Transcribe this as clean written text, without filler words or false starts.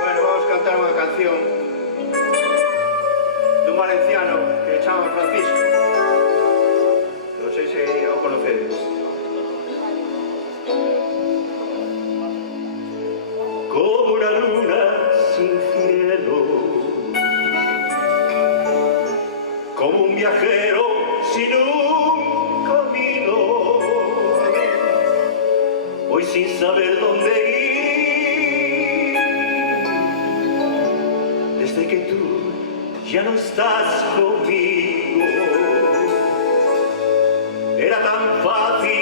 Bueno, vamos a cantar unha canción dun valenciano que se chama Francisco. Non sei se o conocedes. Como una luna sin cielo, como un viajero sin un camino, voy sin saber dónde ir, desde que tú ya no estás conmigo. Era tan fácil